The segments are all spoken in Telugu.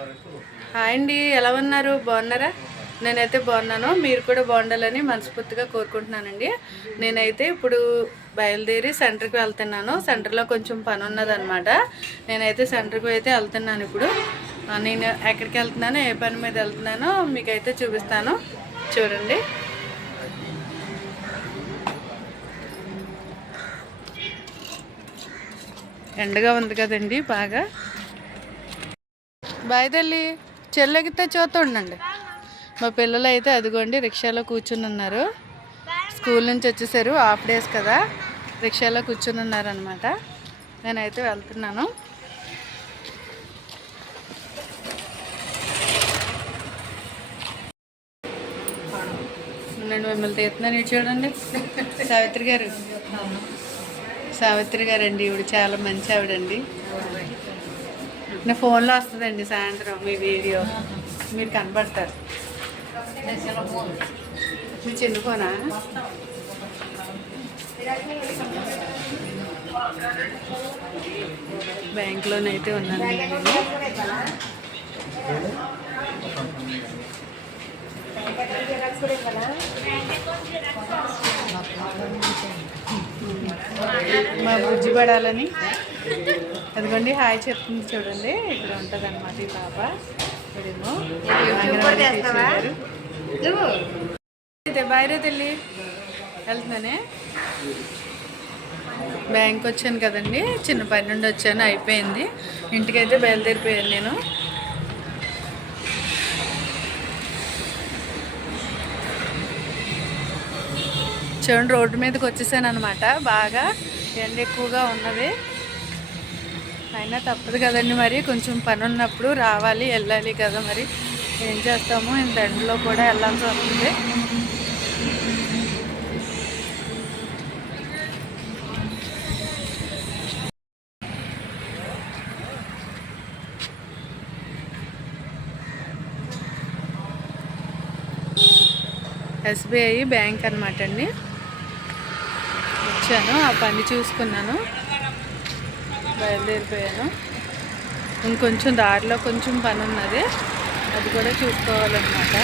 హాయ్ అండి, ఎలా ఉన్నారు? బాగున్నారా? నేనైతే బాగున్నాను. మీరు కూడా బాగుండాలని మనస్ఫూర్తిగా కోరుకుంటున్నానండి. నేనైతే ఇప్పుడు బయలుదేరి సెంటర్కి వెళ్తున్నాను. సెంటర్లో కొంచెం పని ఉన్నదన్నమాట. నేనైతే సెంటర్కి అయితే వెళ్తున్నాను. ఇప్పుడు నేను ఎక్కడికి వెళ్తున్నానో, ఏ పని మీద వెళ్తున్నానో మీకైతే చూపిస్తాను, చూడండి. ఎండగా ఉంది కదండి బాగా. బాయ్ తల్లి, చెల్లెగితే చూస్తూ ఉండండి. మా పిల్లలు అయితే అదిగోండి రిక్షాలో కూర్చుని ఉన్నారు. స్కూల్ నుంచి వచ్చేసారు, హాఫ్ డేస్ కదా, రిక్షాలో కూర్చుని ఉన్నారనమాట. నేనైతే వెళ్తున్నాను. నేను మిమ్మల్ని తీస్తున్నాను, ఇటు చూడండి. సావిత్రి గారు అండి, ఇవిడ చాలా మంచి ఆవిడండి. నా ఫోన్లో వస్తుందండి సాయంత్రం మీ వీడియో, మీరు కనబడతారు. మీ చిన్న ఫోనా? బ్యాంక్లోనైతే ఉన్నాను. మా బుజ్జి పడాలని అదిగోండి హాయ్ చెప్తుంది చూడండి. ఇక్కడ ఉంటుంది అనమాట ఈ పాప. ఇప్పుడేమో బయట వెళ్ళి వెళ్తున్నానే. బ్యాంక్ వచ్చాను కదండి, చిన్న పని నుండి వచ్చాను, అయిపోయింది. ఇంటికైతే బయలుదేరిపోయాను నేను. చూడండి, రోడ్డు మీదకి వచ్చేసాను అనమాట. బాగా ఎండ ఎక్కువగా ఉన్నది, అయినా తప్పదు కదండి, మరి కొంచెం పని ఉన్నప్పుడు రావాలి, వెళ్ళాలి కదా, మరి ఏం చేస్తాము, ఇంత ఎండలో కూడా వెళ్ళాల్సి వస్తుంది. ఎస్బీఐ బ్యాంక్ అనమాట అండి. వచ్చాను, ఆ పని చూసుకున్నాను, బయలుదేరిపోయాను. ఇంకొంచెం దారిలో కొంచెం పని ఉన్నది, అది కూడా చూసుకోవాలన్నమాట.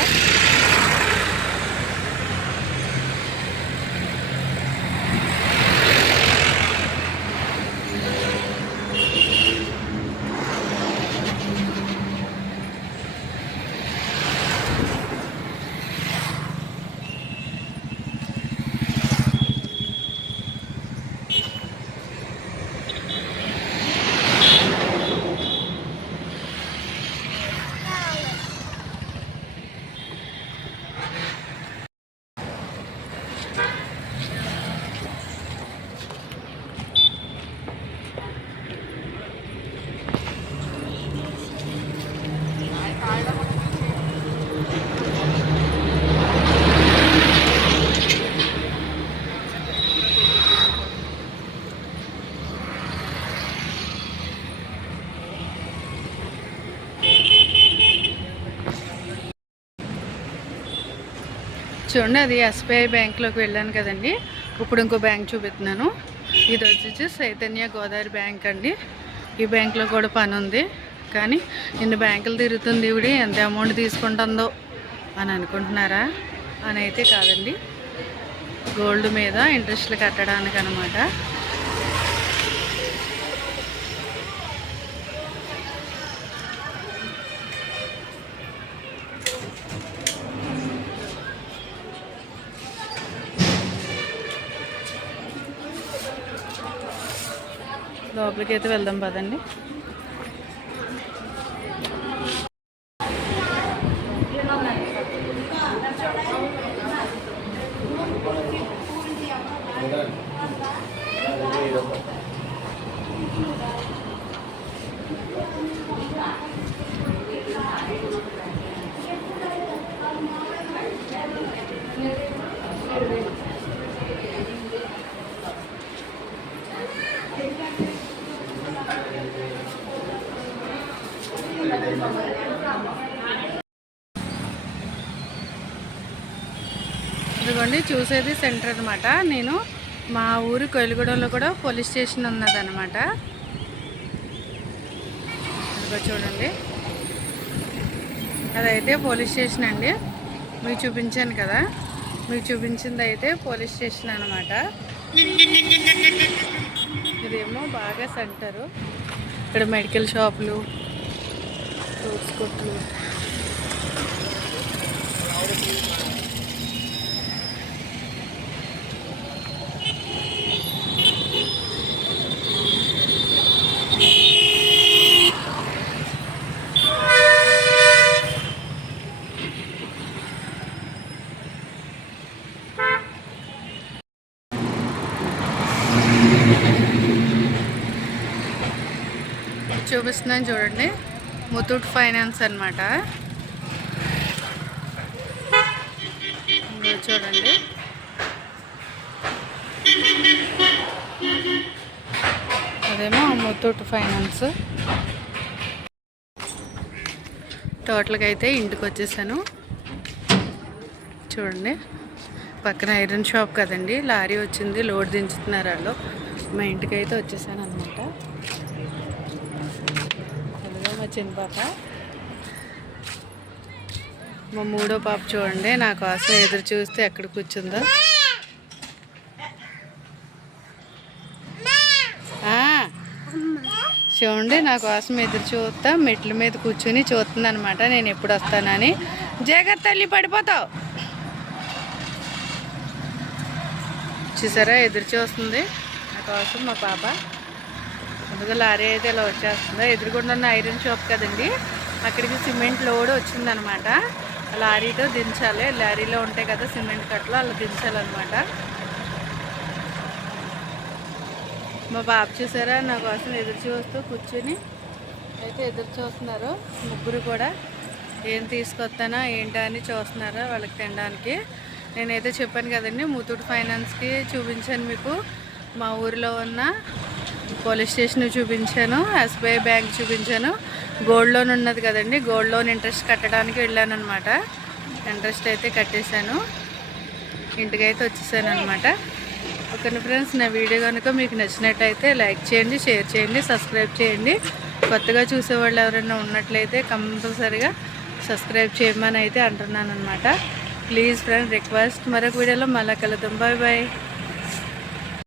చూడండి, అది ఎస్బీఐ బ్యాంక్లోకి వెళ్ళాను కదండి. ఇప్పుడు ఇంకో బ్యాంక్ చూపిస్తున్నాను. ఇది వచ్చేసి చైతన్య గోదావరి బ్యాంక్ అండి. ఈ బ్యాంక్లో కూడా పని ఉంది, కానీ ఇన్ని బ్యాంకులు తిరుగుతుంది ఇవిడి, ఎంత అమౌంట్ తీసుకుంటుందో అని అనుకుంటున్నారా? అని అయితే కాదండి, గోల్డ్ మీద ఇంట్రెస్ట్లు కట్టడానికి అనమాట. లోపలికి అయితే వెళ్దాం పదండి. ఇదిగోండి చూసేది సెంటర్ అనమాట. నేను మా ఊరు కొయిలగూడలో కూడా పోలీస్ స్టేషన్ ఉన్నదన్నమాట. ఇదిగో చూడండి, అదైతే పోలీస్ స్టేషన్ అండి. మీకు చూపించాను కదా, మీకు చూపించింది అయితే పోలీస్ స్టేషన్ అనమాట. ఇదేమో బాగా సెంటరు. ఇక్కడ మెడికల్ షాపులు, ఫ్రూట్స్ కొట్లు, చూపిస్తున్నాను చూడండి. ముతూట్ ఫైనాన్స్ అనమాట. చూడండి, అదేమో ముతూట్ ఫైనాన్స్. టోటల్గా అయితే ఇంటికి వచ్చేసాను. చూడండి, పక్కన ఐరన్ షాప్ కదండి, లారీ వచ్చింది, లోడ్ దించుతున్నారు వాళ్ళు. మా ఇంటికి అయితే వచ్చేసాను అనమాట. అదిగో మా చిన్న పాప, మా మూడో పాప చూడండి నా కోసం ఎదురు చూస్తే ఎక్కడ కూర్చుందో. చూడండి, నా కోసం ఎదురు చూస్తా మెట్ల మీద కూర్చుని చూస్తుంది అనమాట, నేను ఎప్పుడు వస్తానని. జాగ్రత్త తల్లి, పడిపోతావు. చూసారా, ఎదురు చూస్తుంది నా కోసం మా పాప. అందులో లారీ అయితే ఇలా వచ్చేస్తుందా. ఎదురుకుండా ఉన్న ఐరన్ షాప్ కదండి, అక్కడికి సిమెంట్ లోడ్ వచ్చిందనమాట. లారీతో దించాలి, లారీలో ఉంటాయి కదా సిమెంట్ కట్టలు, అలా దించాలన్నమాట. మా బాబు చూసారా నా కోసం ఎదురు చూస్తూ కూర్చుని అయితే ఎదురు చూస్తున్నారు. ముగ్గురు కూడా ఏం తీసుకొస్తానా ఏంటా అని చూస్తున్నారా వాళ్ళకి తినడానికి. నేనైతే చెప్పాను కదండి, ముతూట్ ఫైనాన్స్కి చూపించాను మీకు, మా ఊరిలో ఉన్న పోలీస్ స్టేషన్ చూపించాను, ఎస్బీఐ బ్యాంక్ చూపించాను, గోల్డ్ లోన్ ఉన్నది కదండి, గోల్డ్ లోన్ ఇంట్రెస్ట్ కట్టడానికి వెళ్ళాను అనమాట. ఇంట్రెస్ట్ అయితే కట్టేశాను, ఇంటికైతే వచ్చేసాను అనమాట. ఓకే ఫ్రెండ్స్, నా వీడియో కనుక మీకు నచ్చినట్టయితే లైక్ చేయండి, షేర్ చేయండి, సబ్స్క్రైబ్ చేయండి. కొత్తగా చూసేవాళ్ళు ఎవరైనా ఉన్నట్లయితే కంపల్సరీగా సబ్స్క్రైబ్ చేయమని అయితే అంటున్నాను అనమాట. Please friend request. మరొక వీడియోలో మళ్ళీ కలుద్దాం. Bye bye.